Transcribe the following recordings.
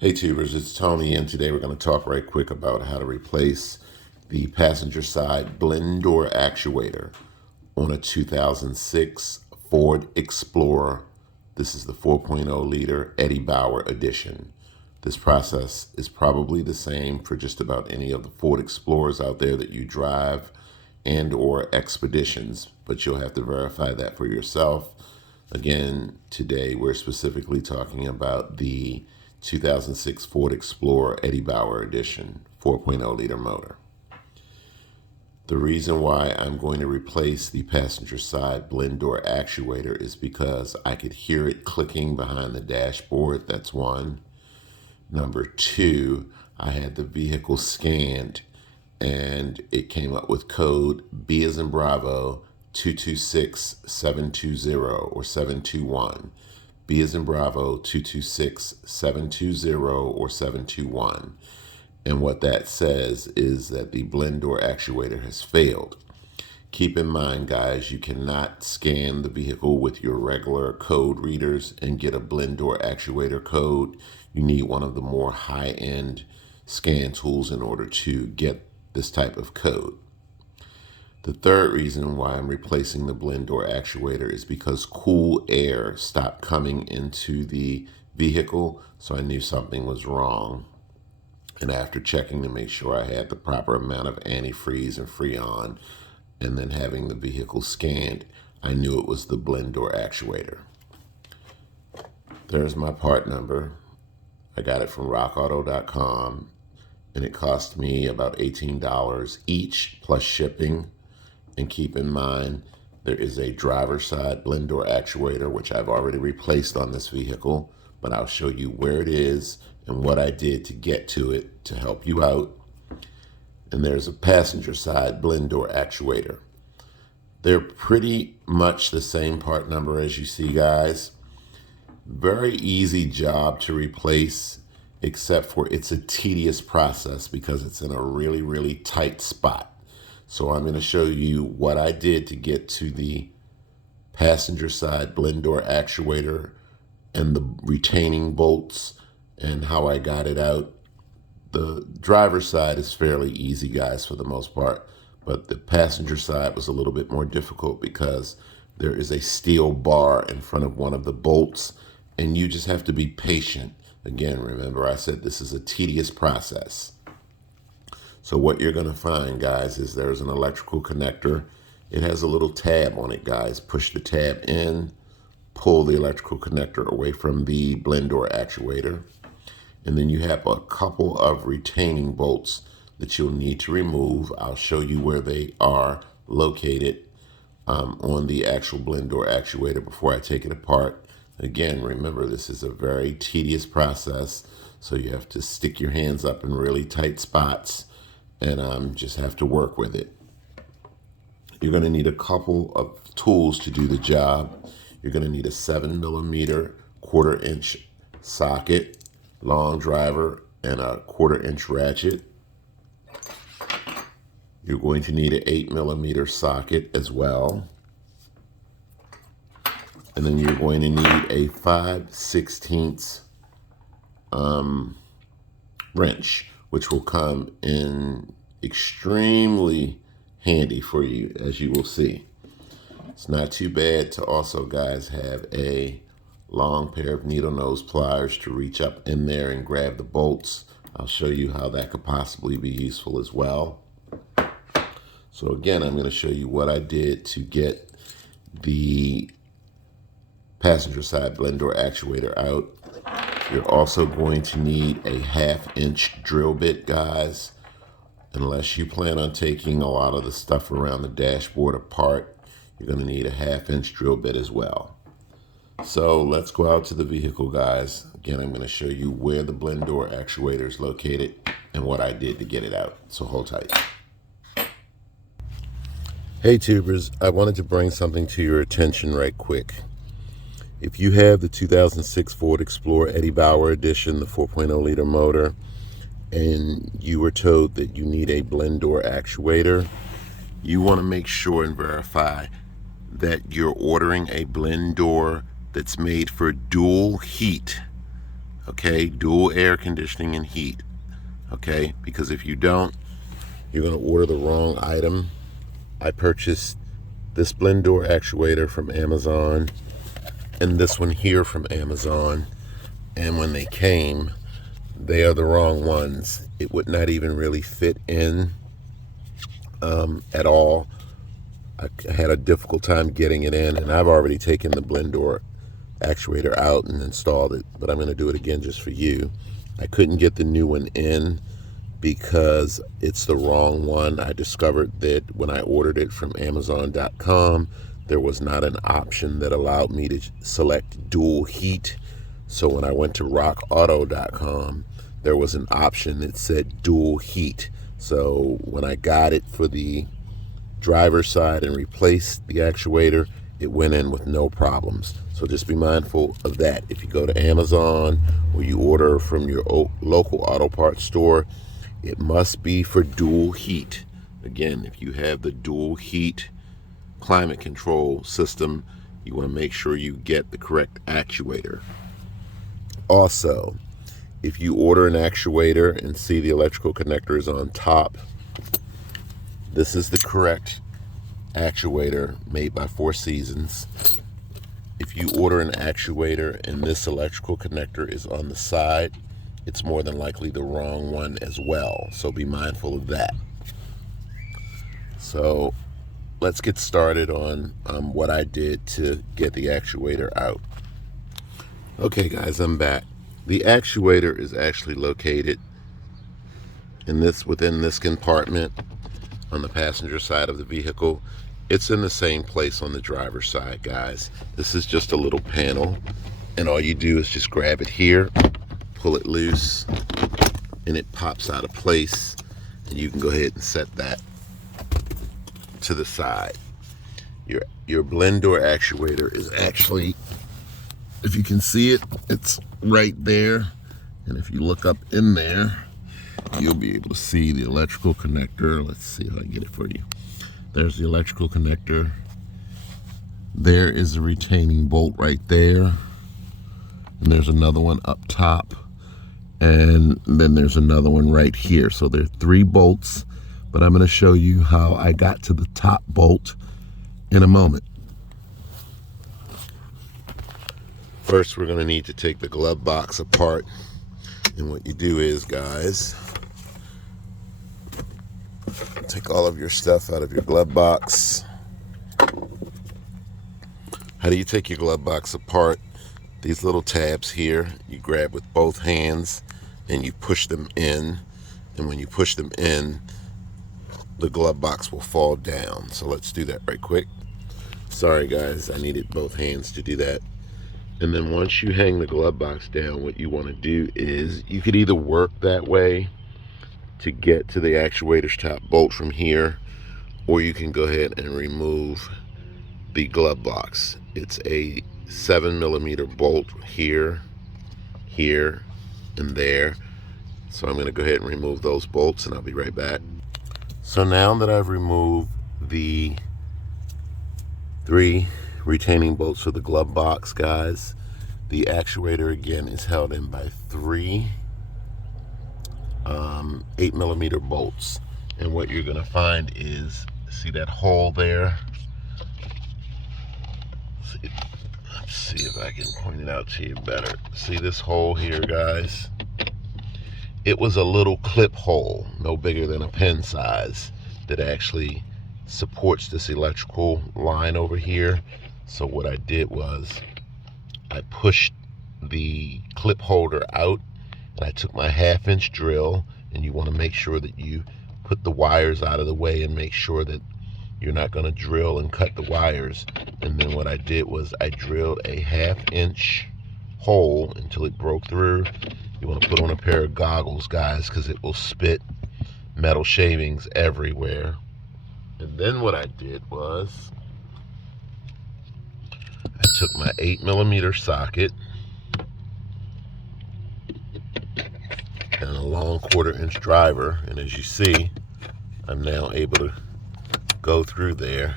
Hey tubers, it's Tony, and today we're going to talk right quick about how to replace the passenger side blend door actuator on a 2006 Ford Explorer. This is the 4.0 liter Eddie Bauer edition. This process is probably the same for just about any of the Ford Explorers out there that you drive and or Expeditions, but you'll have to verify that for yourself. Again, today we're specifically talking about the 2006 Ford Explorer Eddie Bauer Edition 4.0 liter motor. The reason why I'm going to replace the passenger side blend door actuator is because I could hear it clicking behind the dashboard. That's one. Number two, I had the vehicle scanned and it came up with code B as in Bravo 226720 or 721. B as in Bravo 226720 or 721. And what that says is that the blend door actuator has failed. Keep in mind, guys, you cannot scan the vehicle with your regular code readers and get a blend door actuator code. You need one of the more high-end scan tools in order to get this type of code. The third reason why I'm replacing the blend door actuator is because cool air stopped coming into the vehicle, so I knew something was wrong. And after checking to make sure I had the proper amount of antifreeze and Freon, and then having the vehicle scanned, I knew it was the blend door actuator. There's my part number. I got it from rockauto.com, and it cost me about $18 each plus shipping. And keep in mind, there is a driver's side blend door actuator, which I've already replaced on this vehicle, but I'll show you where it is and what I did to get to it to help you out. And there's a passenger side blend door actuator. They're pretty much the same part number as you see, guys. Very easy job to replace, except for it's a tedious process because it's in a really, really tight spot. So I'm going to show you what I did to get to the passenger side blend door actuator and the retaining bolts and how I got it out. The driver's side is fairly easy, guys, for the most part, but the passenger side was a little bit more difficult because there is a steel bar in front of one of the bolts, and you just have to be patient. Again, remember I said this is a tedious process. So what you're going to find, guys, is there's an electrical connector. It has a little tab on it, guys. Push the tab in, pull the electrical connector away from the blend door actuator. And then you have a couple of retaining bolts that you'll need to remove. I'll show you where they are located on the actual blend door actuator before I take it apart. Again, remember, this is a very tedious process, so you have to stick your hands up in really tight spots and just have to work with it. You're going to need a couple of tools to do the job. You're going to need a 7mm 1/4-inch socket, long driver, and a 1/4-inch ratchet. You're going to need an 8mm socket as well. And then you're going to need a 5/16 wrench, which will come in extremely handy for you, as you will see. It's not too bad to also, guys, have a long pair of needle nose pliers to reach up in there and grab the bolts. I'll show you how that could possibly be useful as well. So again, I'm going to show you what I did to get the passenger side blend door actuator out. You're also going to need a 1/2-inch drill bit, guys. Unless you plan on taking a lot of the stuff around the dashboard apart, you're going to need a 1/2-inch drill bit as well. So let's go out to the vehicle, guys. Again, I'm going to show you where the blend door actuator is located and what I did to get it out. So hold tight. Hey tubers, I wanted to bring something to your attention right quick. If you have the 2006 Ford Explorer Eddie Bauer Edition, the 4.0 liter motor, and you were told that you need a blend door actuator, you want to make sure and verify that you're ordering a blend door that's made for dual heat Okay, dual air conditioning and heat. Okay, because if you don't, you're going to order the wrong item. I purchased this blend door actuator from Amazon and this one here from Amazon, and when they came, they are the wrong ones. It would not even really fit in at all. I had a difficult time getting it in, and I've already taken the blend door actuator out and installed it, but I'm going to do it again just for you. I couldn't get the new one in because it's the wrong one. I discovered that when I ordered it from Amazon.com, there was not an option that allowed me to select dual heat. So when I went to rockauto.com, there was an option that said dual heat. So when I got it for the driver's side and replaced the actuator, it went in with no problems. So just be mindful of that. If you go to Amazon or you order from your local auto parts store, it must be for dual heat. Again, if you have the dual heat climate control system, you want to make sure you get the correct actuator. Also, if you order an actuator and see the electrical connector is on top, this is the correct actuator made by Four Seasons. If you order an actuator and this electrical connector is on the side, it's more than likely the wrong one as well. So be mindful of that. So let's get started on what I did to get the actuator out. Okay guys, I'm back. The actuator is actually located within this compartment on the passenger side of the vehicle. It's in the same place on the driver's side, guys. This is just a little panel, and all you do is just grab it here, pull it loose, and it pops out of place, and you can go ahead and set that to the side. Your blend door actuator is actually, if you can see it, it's right there, and if you look up in there, you'll be able to see the electrical connector. Let's see if I can get it for you. There's the electrical connector. There is a retaining bolt right there, and there's another one up top, and then there's another one right here. So there are 3 bolts, but I'm going to show you how I got to the top bolt in a moment. First, we're going to need to take the glove box apart, and what you do is, guys, take all of your stuff out of your glove box. How do you take your glove box apart? These little tabs here, you grab with both hands and you push them in, and when you push them in, the glove box will fall down. So let's do that right quick. Sorry guys, I needed both hands to do that. And then once you hang the glove box down, what you want to do is, you could either work that way to get to the actuator's top bolt from here, or you can go ahead and remove the glove box. It's a 7mm bolt here, here, and there. So I'm going to go ahead and remove those bolts, and I'll be right back. So now that I've removed the 3 retaining bolts for the glove box, guys, the actuator again is held in by 3 8mm bolts, and what you're going to find is, see that hole there? Let's see if I can point it out to you better. See this hole here, guys? It was a little clip hole, no bigger than a pen size, that actually supports this electrical line over here. So what I did was, I pushed the clip holder out, and I took my 1/2-inch drill, and you want to make sure that you put the wires out of the way and make sure that you're not going to drill and cut the wires. And then what I did was, I drilled a 1/2-inch hole until it broke through. You want to put on a pair of goggles, guys, because it will spit metal shavings everywhere. And then what I did was, I took my 8mm socket and a long 1/4-inch driver, and as you see, I'm now able to go through there.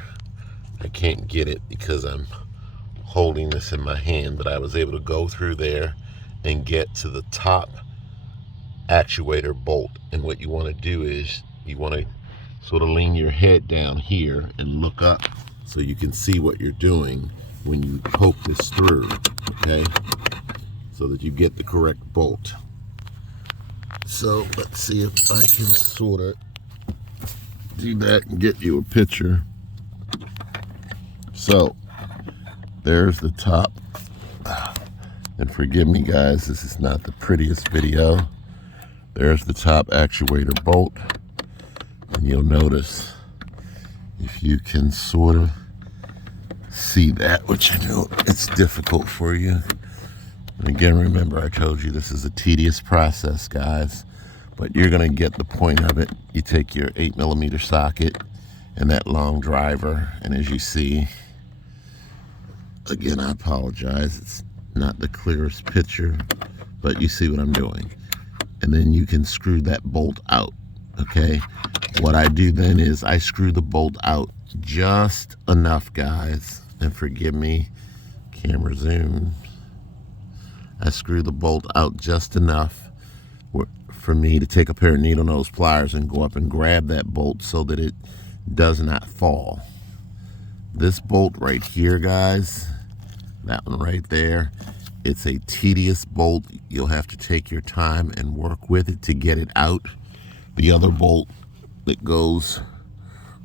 I can't get it because I'm holding this in my hand, but I was able to go through there and get to the top actuator bolt. And what you want to do is you want to sort of lean your head down here and look up so you can see what you're doing when you poke this through, okay? So that you get the correct bolt. So let's see if I can sort of do that and get you a picture. So there's the top. And forgive me guys, this is not the prettiest video. There's the top actuator bolt. And you'll notice, if you can sort of see that, which I know it's difficult for you. And again, remember I told you this is a tedious process, guys, but you're gonna get the point of it. You take your 8mm socket and that long driver, and as you see, again, I apologize, it's not the clearest picture, but you see what I'm doing. And then you can screw that bolt out, okay? What I do then is I screw the bolt out just enough, guys, and forgive me, camera zoom. I screw the bolt out just enough for me to take a pair of needle nose pliers and go up and grab that bolt so that it does not fall. This bolt right here, guys, that one right there, it's a tedious bolt. You'll have to take your time and work with it to get it out. The other bolt that goes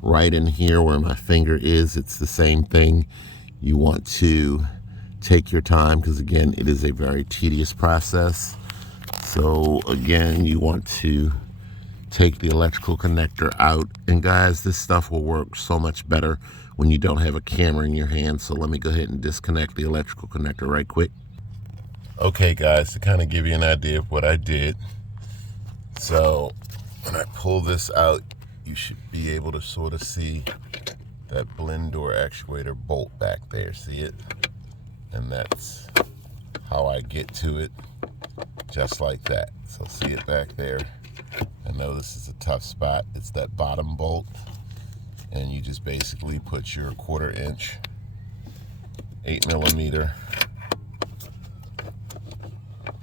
right in here where my finger is, it's the same thing. You want to take your time because again, it is a very tedious process. So again, you want to take the electrical connector out. And guys, this stuff will work so much better when you don't have a camera in your hand. So let me go ahead and disconnect the electrical connector right quick. Okay guys, to kind of give you an idea of what I did. So when I pull this out, you should be able to sort of see that blend door actuator bolt back there. See it? And that's how I get to it, just like that. So see it back there. I know this is a tough spot. It's that bottom bolt. And you just basically put your 1/4 inch 8mm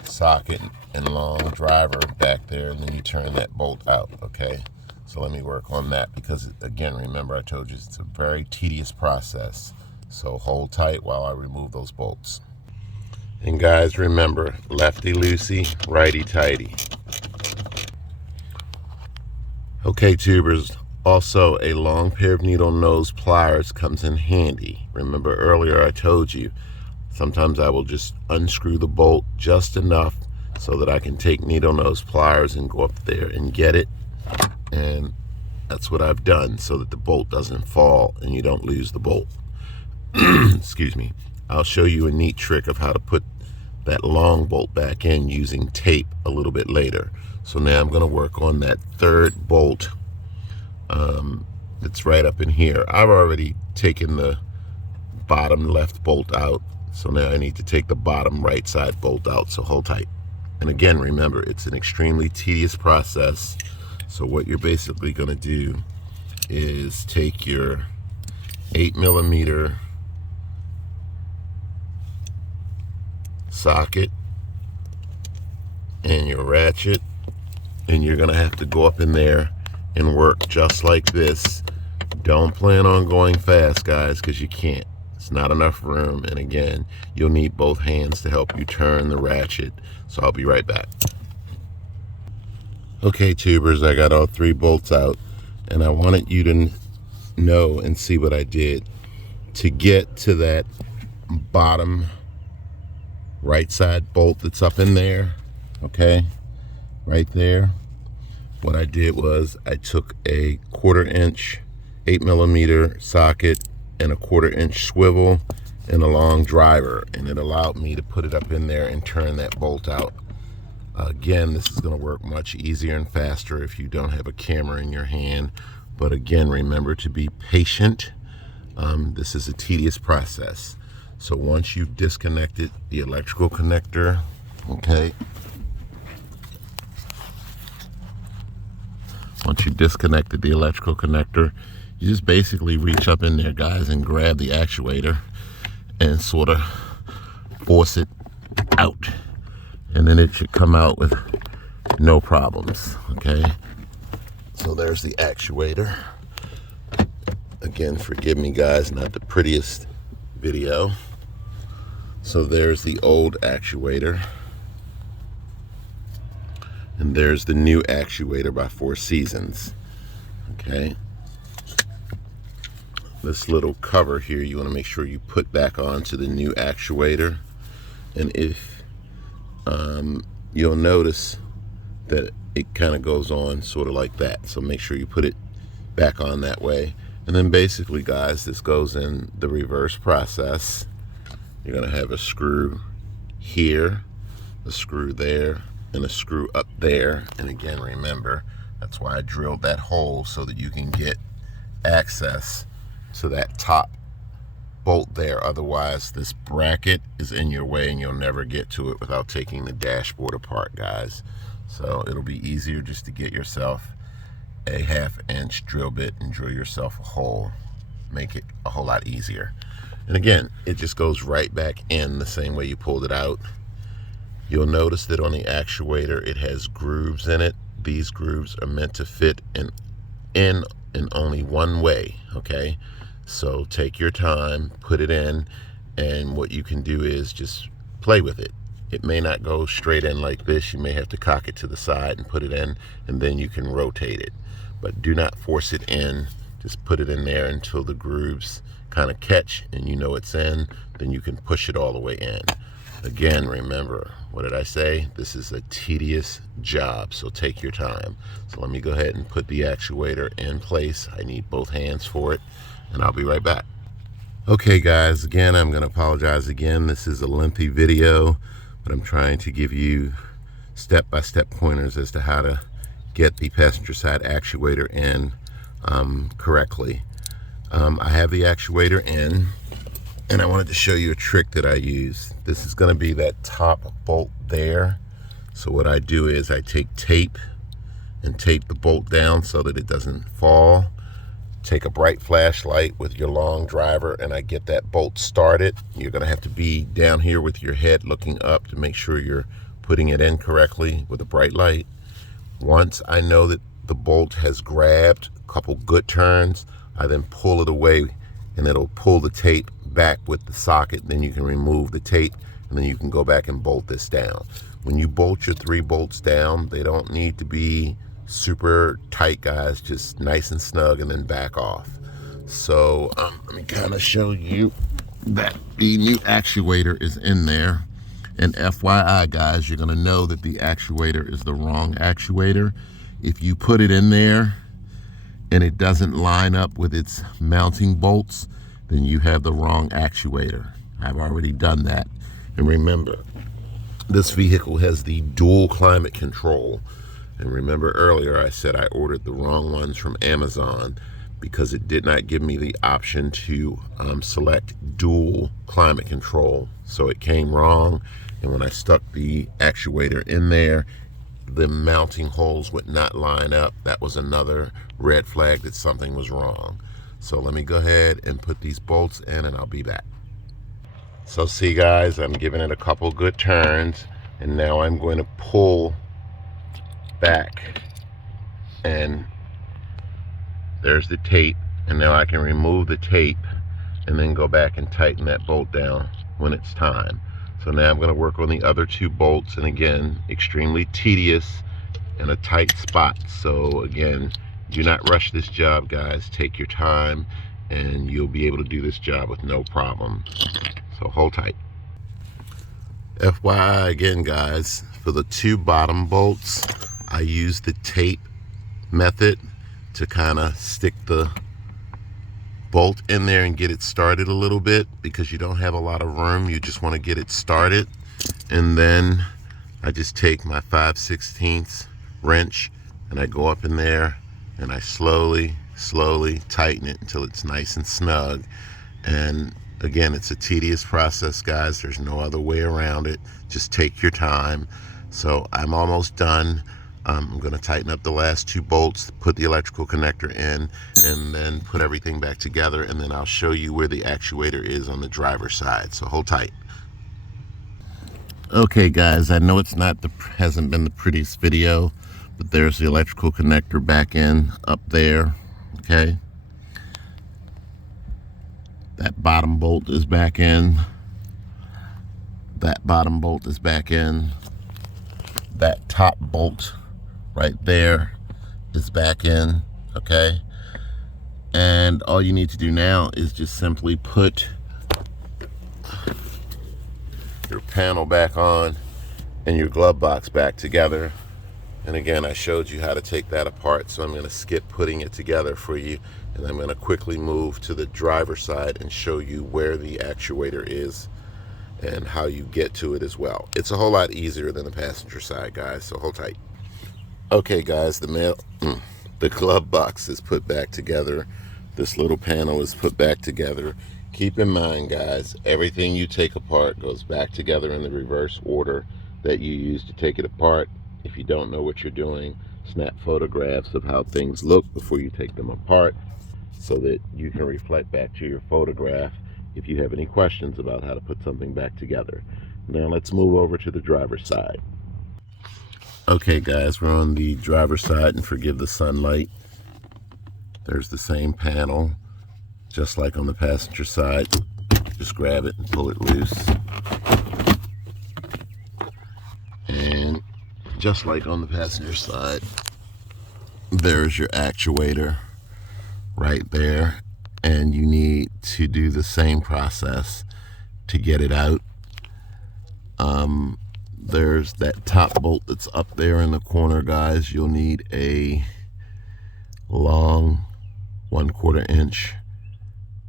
socket and long driver back there, and then you turn that bolt out, okay? So let me work on that because, again, remember I told you it's a very tedious process. So hold tight while I remove those bolts. And guys, remember, lefty loosey, righty tighty. Okay, tubers, also a long pair of needle nose pliers comes in handy. Remember earlier I told you, sometimes I will just unscrew the bolt just enough so that I can take needle nose pliers and go up there and get it. And that's what I've done so that the bolt doesn't fall and you don't lose the bolt. Excuse me. I'll show you a neat trick of how to put that long bolt back in using tape a little bit later. So now I'm going to work on that third bolt that's right up in here. I've already taken the bottom left bolt out, so now I need to take the bottom right side bolt out, so hold tight. And again, remember, it's an extremely tedious process. So what you're basically going to do is take your 8mm socket and your ratchet, and you're gonna have to go up in there and work just like this. Don't plan on going fast, guys, because you can't. It's not enough room, and again, you'll need both hands to help you turn the ratchet. So I'll be right back. Okay, tubers, I got all 3 bolts out, and I wanted you to know and see what I did to get to that bottom right side bolt that's up in there, okay, right there. What I did was I took a 1/4 inch 8mm socket and a 1/4 inch swivel and a long driver, and it allowed me to put it up in there and turn that bolt out. Again, this is going to work much easier and faster if you don't have a camera in your hand, but again, remember to be patient. This is a tedious process. So once you've disconnected the electrical connector, okay, once you've disconnected the electrical connector, you just basically reach up in there, guys, and grab the actuator and sort of force it out. and then it should come out with no problems. Okay, so there's the actuator. Again, forgive me guys, not the prettiest video. So there's the old actuator, and there's the new actuator by Four Seasons. Okay, this little cover here you want to make sure you put back onto the new actuator, and if you'll notice that it kind of goes on sort of like that, so make sure you put it back on that way. And then basically guys, this goes in the reverse process. You're going to have a screw here, a screw there, and a screw up there. And again, remember, that's why I drilled that hole, so that you can get access to that top bolt there. Otherwise, this bracket is in your way and you'll never get to it without taking the dashboard apart, guys. So it'll be easier just to get yourself a 1/2-inch drill bit and drill yourself a hole. Make it a whole lot easier. And again, it just goes right back in the same way you pulled it out. You'll notice that on the actuator, it has grooves in it. These grooves are meant to fit in only one way, okay? So take your time, put it in, and what you can do is just play with it. It may not go straight in like this. You may have to cock it to the side and put it in, and then you can rotate it. But do not force it in. Just put it in there until the grooves kind of catch and you know it's in. Then you can push it all the way in. Again, remember, what did I say? This is a tedious job, so take your time. So let me go ahead and put the actuator in place. I need both hands for it, and I'll be right back. Okay guys, again, I'm going to apologize again. This is a lengthy video, but I'm trying to give you step-by-step pointers as to how to get the passenger side actuator in correctly. I have the actuator in, and I wanted to show you a trick that I use. This is going to be that top bolt there. So what I do is I take tape and tape the bolt down so that it doesn't fall. Take a bright flashlight with your long driver, and I get that bolt started. You're going to have to be down here with your head looking up to make sure you're putting it in correctly with a bright light. Once I know that the bolt has grabbed a couple good turns, I then pull it away, and it'll pull the tape back with the socket. Then you can remove the tape, and then you can go back and bolt this down. When you bolt your 3 bolts down, they don't need to be super tight, guys, just nice and snug, and then back off. So let me kind of show you that the new actuator is in there. And FYI guys, you're going to know that the actuator is the wrong actuator if you put it in there and it doesn't line up with its mounting bolts. Then you have the wrong actuator. I've already done that. And remember, this vehicle has the dual climate control. And remember earlier I said I ordered the wrong ones from Amazon because it did not give me the option to select dual climate control. So it came wrong, and when I stuck the actuator in there, the mounting holes would not line up. That was another red flag that something was wrong. So let me go ahead and put these bolts in, and I'll be back. So see guys, I'm giving it a couple good turns, and now I'm going to pull back, and there's the tape, and now I can remove the tape and then go back and tighten that bolt down when it's time. So now I'm going to work on the other 2 bolts, and again, extremely tedious in a tight spot. So again, do not rush this job, guys. Take your time and you'll be able to do this job with no problem. So hold tight. FYI again guys, for the 2 bottom bolts, I use the tape method to kind of stick the bolt in there and get it started a little bit, because you don't have a lot of room. You just want to get it started. And then I just take my 5/16 wrench and I go up in there and I slowly tighten it until it's nice and snug. And again, it's a tedious process, guys. There's no other way around it. Just take your time. So I'm almost done. I'm going to tighten up the last 2 bolts, put the electrical connector in, and then put everything back together, and then I'll show you where the actuator is on the driver's side. So hold tight. Okay guys, I know it's not hasn't been the prettiest video, but there's the electrical connector back in up there. Okay, that bottom bolt is back in. That bottom bolt is back in. That top bolt right there is back in. Okay, and all you need to do now is just simply put your panel back on and your glove box back together. And again, I showed you how to take that apart, so I'm going to skip putting it together for you, and I'm going to quickly move to the driver's side and show you where the actuator is and how you get to it as well. It's a whole lot easier than the passenger side, guys, so hold tight. Okay guys, the glove box is put back together. This little panel is put back together. Keep in mind, guys, everything you take apart goes back together in the reverse order that you use to take it apart. If you don't know what you're doing, snap photographs of how things look before you take them apart so that you can reflect back to your photograph if you have any questions about how to put something back together. Now let's move over to the driver's side. Okay guys, we're on the driver's side, and forgive the sunlight. There's the same panel, just like on the passenger side. Just grab it and pull it loose. And just like on the passenger side, there's your actuator right there. And you need to do the same process to get it out. There's that top bolt that's up there in the corner, guys. You'll need a long 1/4 inch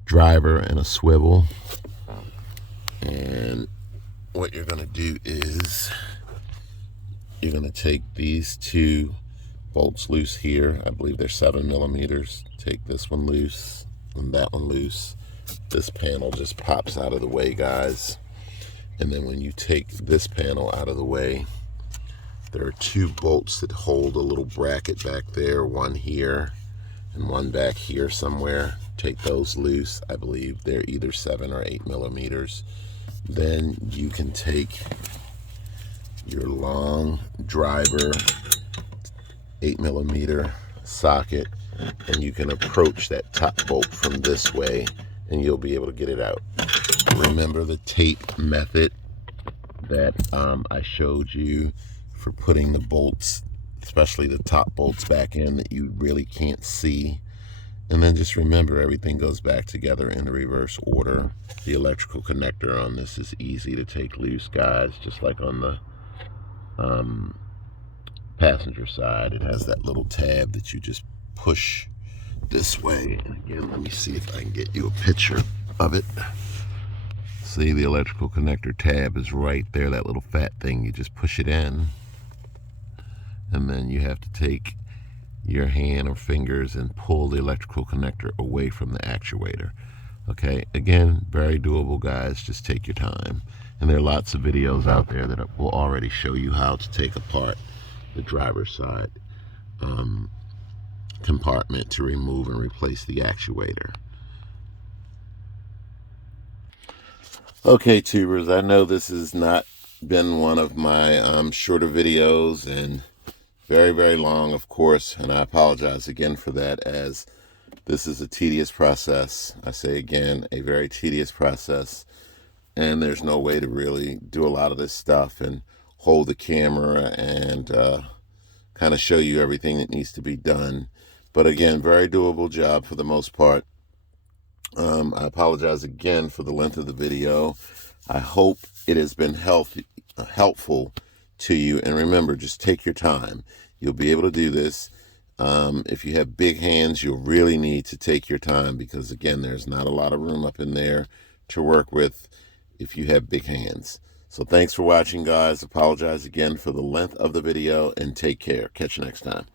driver and a swivel. And what you're going to do is you're going to take these two bolts loose here. I believe they're 7mm. Take this one loose and that one loose. This panel just pops out of the way, guys. And then when you take this panel out of the way, there are two bolts that hold a little bracket back there, one here and one back here somewhere. Take those loose. I believe they're either 7 or 8mm. Then you can take your long driver 8mm socket, and you can approach that top bolt from this way, and you'll be able to get it out. Remember the tape method that I showed you for putting the bolts, especially the top bolts, back in that you really can't see. And then just remember, everything goes back together in the reverse order. The electrical connector on this is easy to take loose, guys, just like on the passenger side. It has that little tab that you just push this way. And again, let me see if I can get you a picture of it. See, the electrical connector tab is right there, that little fat thing. You just push it in, and then you have to take your hand or fingers and pull the electrical connector away from the actuator. Okay, again, very doable, guys. Just take your time. And there are lots of videos out there that will already show you how to take apart the driver's side compartment to remove and replace the actuator. Okay, tubers, I know this has not been one of my shorter videos, and very, very long, of course, and I apologize again for that, as this is a tedious process. I say again, a very tedious process, and there's no way to really do a lot of this stuff and hold the camera and kind of show you everything that needs to be done. But again, very doable job for the most part. I apologize again for the length of the video. I hope it has been helpful to you. And remember, just take your time. You'll be able to do this. If you have big hands, you'll really need to take your time, because again, there's not a lot of room up in there to work with if you have big hands. So thanks for watching, guys. Apologize again for the length of the video, and take care. Catch you next time.